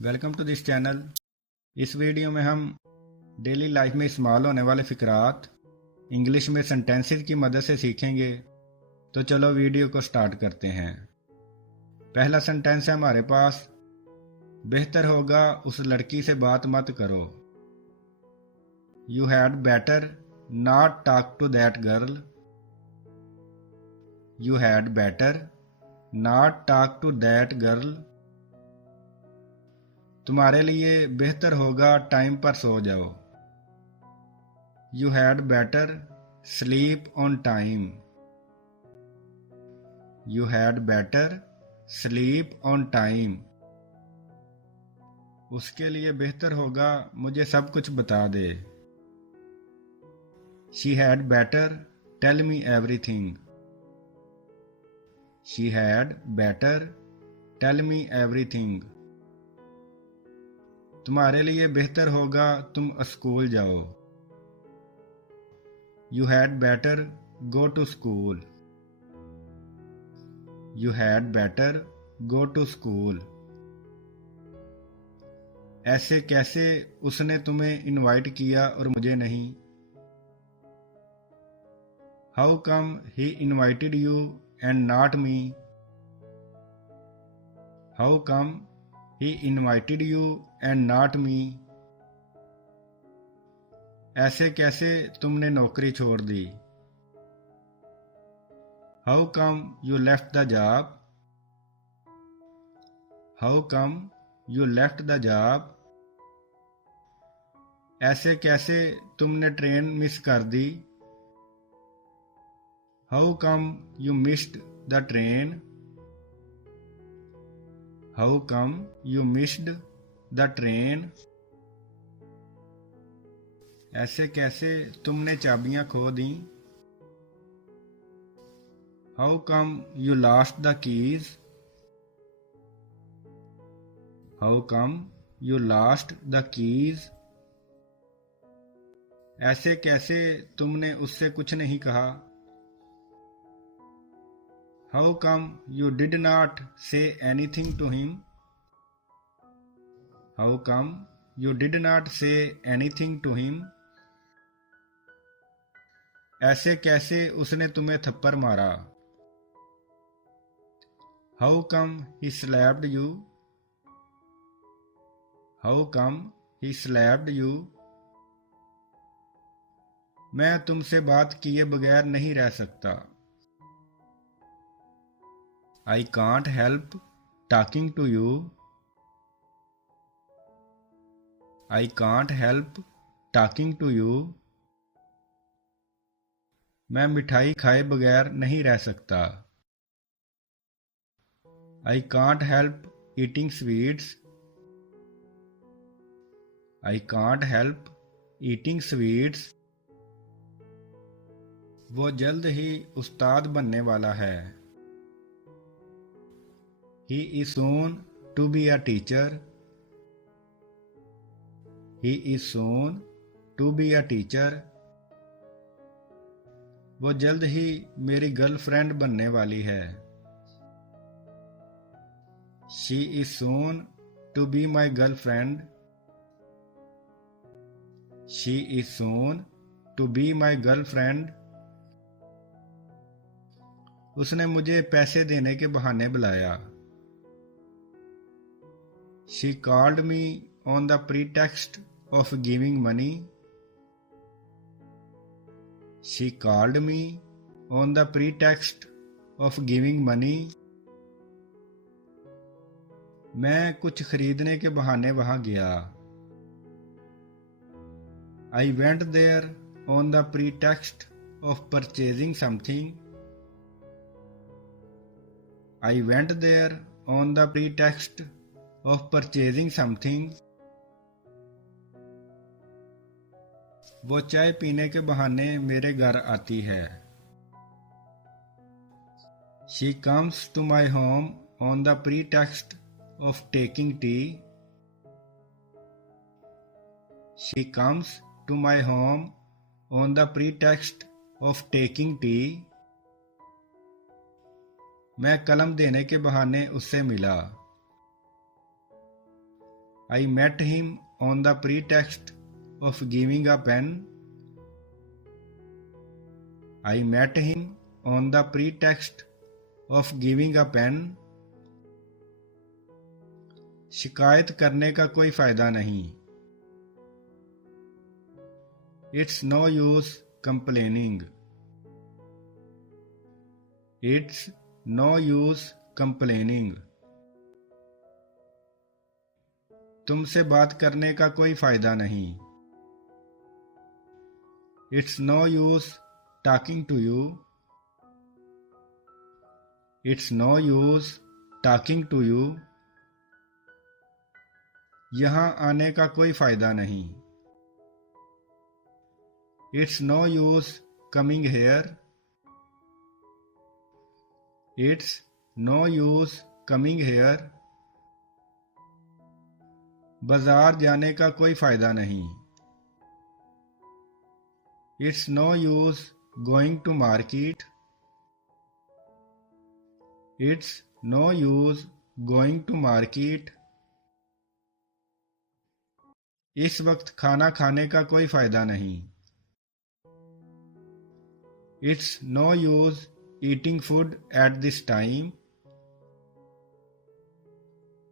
Welcome to this channel. इस video में हम डेली लाइफ में इस्तेमाल होने वाले फ़िक्रात इंग्लिश में सेंटेंसेस की मदद से सीखेंगे। तो चलो वीडियो को स्टार्ट करते हैं। पहला सेंटेंस है हमारे पास, बेहतर होगा उस लड़की से बात मत करो। You had better not talk to that girl. You had better not talk to that girl. तुम्हारे लिए बेहतर होगा टाइम पर सो जाओ। You had better sleep on time. You had better sleep on time. उसके लिए बेहतर होगा मुझे सब कुछ बता दे। She had better tell me everything. She had better tell me everything. तुम्हारे लिए बेहतर होगा तुम स्कूल जाओ। You had better go to school. You had better go to school. ऐसे कैसे उसने तुम्हें इनवाइट किया और मुझे नहीं। How come he invited you and not me. How come he invited you and not me. ऐसे कैसे तुमने नौकरी छोड़ दी। How come you left the job. How come you left the job. ऐसे कैसे तुमने ट्रेन मिस कर दी। How come you missed the train. How come you missed the train. ऐसे कैसे तुमने चाबियां खो दी। How come you lost the keys. How come you lost the keys. ऐसे कैसे तुमने उससे कुछ नहीं कहा। How come you did not say anything to him. How come you did not say anything to him. ऐसे कैसे उसने तुम्हें थप्पड़ मारा। How come he slapped you. How come he slapped you. मैं तुमसे बात किए बगैर नहीं रह सकता। I can't help talking to you. I can't help talking to you. मैं मिठाई खाए बगैर नहीं रह सकता। I can't help eating sweets. I can't help eating sweets. वो जल्द ही उस्ताद बनने वाला है। He is soon to be a teacher. He is soon to be a teacher. वो जल्द ही मेरी गर्लफ्रेंड बनने वाली है। She is soon to be my girlfriend. She is soon to be my girlfriend. उसने मुझे पैसे देने के बहाने बुलाया। She called me on the pretext of giving money. She called me on the pretext of giving money. मैं कुछ खरीदने के बहाने वहां गया। I went there on the pretext of purchasing something. I went there on the pretext of purchasing something. वो चाय पीने के बहाने मेरे घर आती है। She comes to my home on the pretext of taking T. She comes to my home on the pretext of taking tea. मैं कलम देने के बहाने उससे मिला। I met him on the pretext of giving a pen. I met him on the pretext of giving a pen. शिकायत करने का कोई फायदा नहीं. It's no use complaining. It's no use complaining. तुमसे बात करने का कोई फायदा नहीं. It's no use talking to you. It's no use talking to you. यहाँ आने का कोई फायदा नहीं. It's no use coming here. It's no use coming here. बाजार जाने का कोई फायदा नहीं. It's no use going to market. It's no use going to market. इस वक्त खाना खाने का कोई फायदा नहीं. It's no use eating food at this time.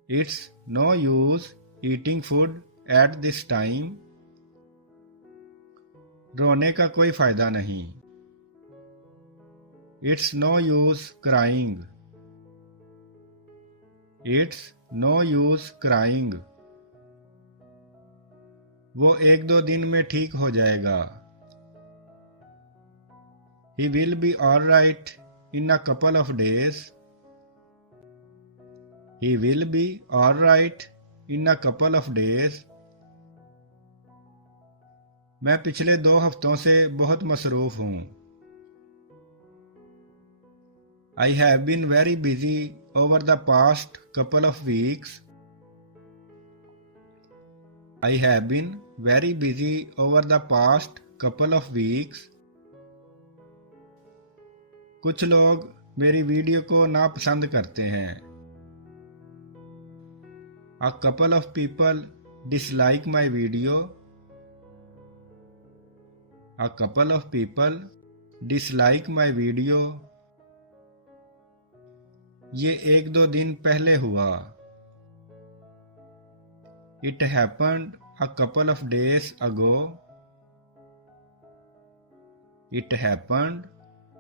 It's no use eating food at this time. रोने का कोई फायदा नहीं. It's no use crying. It's no use crying. वो 1-2 दिन में ठीक हो जाएगा. He will be all right in a couple of days. He will be all right in a couple of days. मैं पिछले 2 हफ्तों से बहुत मसरूफ हूँ. I have been very busy over the past couple of weeks. I have been very busy over the past couple of weeks. कुछ लोग मेरी वीडियो को नापसंद करते हैं. A couple of people dislike my video. A couple of people dislike my video. ये 1-2 दिन पहले हुआ. It happened a couple of days ago. It happened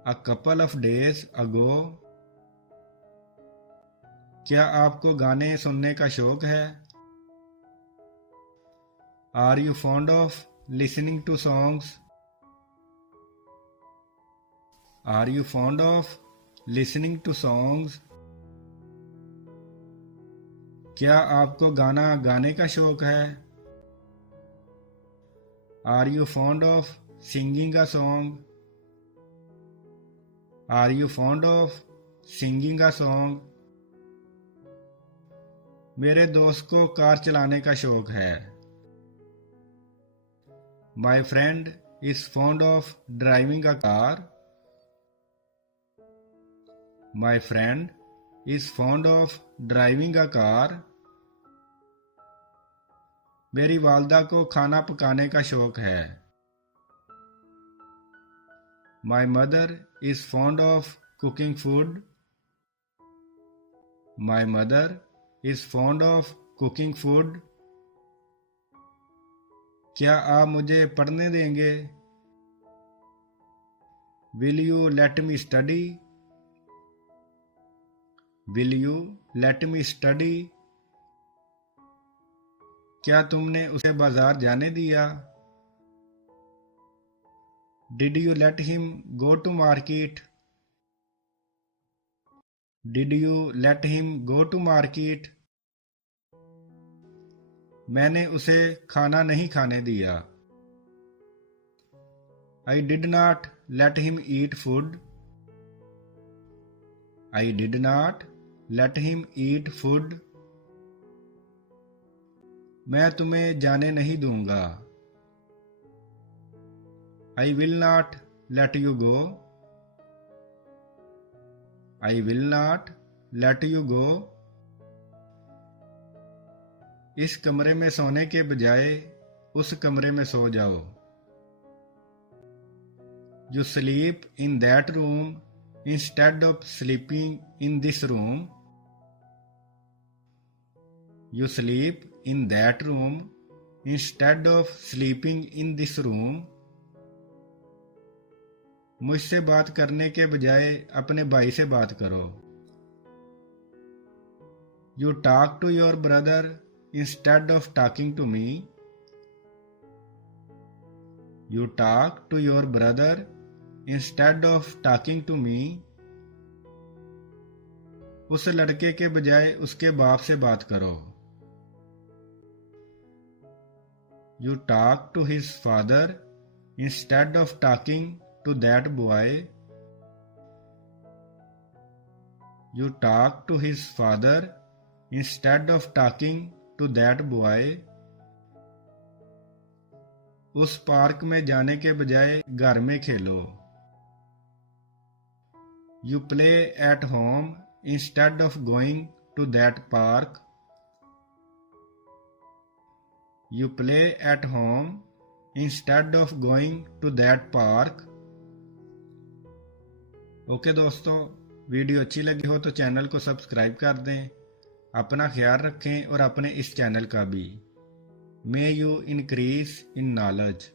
a couple of days ago. क्या आपको गाने सुनने का शौक है? Are you fond of listening to songs? Are you fond of listening to songs? क्या आपको गाना गाने का शौक है? Are you fond of singing a song? Are you fond of singing a song? मेरे दोस्त को कार चलाने का शौक है. My friend is fond of driving a car. My friend is fond of driving a car. मेरी वालदा को खाना पकाने का शौक है. My mother is fond of cooking food. My mother is fond of cooking food. क्या आप मुझे पढ़ने देंगे? Will you let me study? Will you let me study? क्या तुमने उसे बाजार जाने दिया? Did you let him go to market? Did you let him go to market? मैंने उसे खाना नहीं खाने दिया. I did not let him eat food. I did not let him eat food. मैं तुम्हें जाने नहीं दूंगा. I will not let you go. I will not let you go. इस कमरे में सोने के बजाय उस कमरे में सो जाओ। You sleep in that room instead of sleeping in this room. You sleep in that room instead of sleeping in this room. मुझसे बात करने के बजाय अपने भाई से बात करो। You talk to your brother instead of talking to me. You talk to your brother instead of talking to me. उस लड़के के बजाय उसके बाप से बात करो। You talk to his father instead of talking to that boy. You talk to his father instead of talking to that boy. उस पार्क में जाने के बजाय घर में खेलो। You play at home instead of going to that park. You play at home instead of going to that park. Okay दोस्तों, video अच्छी लगी हो तो चैनल को सब्सक्राइब कर दें। अपना ख्याल रखें और अपने इस चैनल का भी। May you increase in knowledge.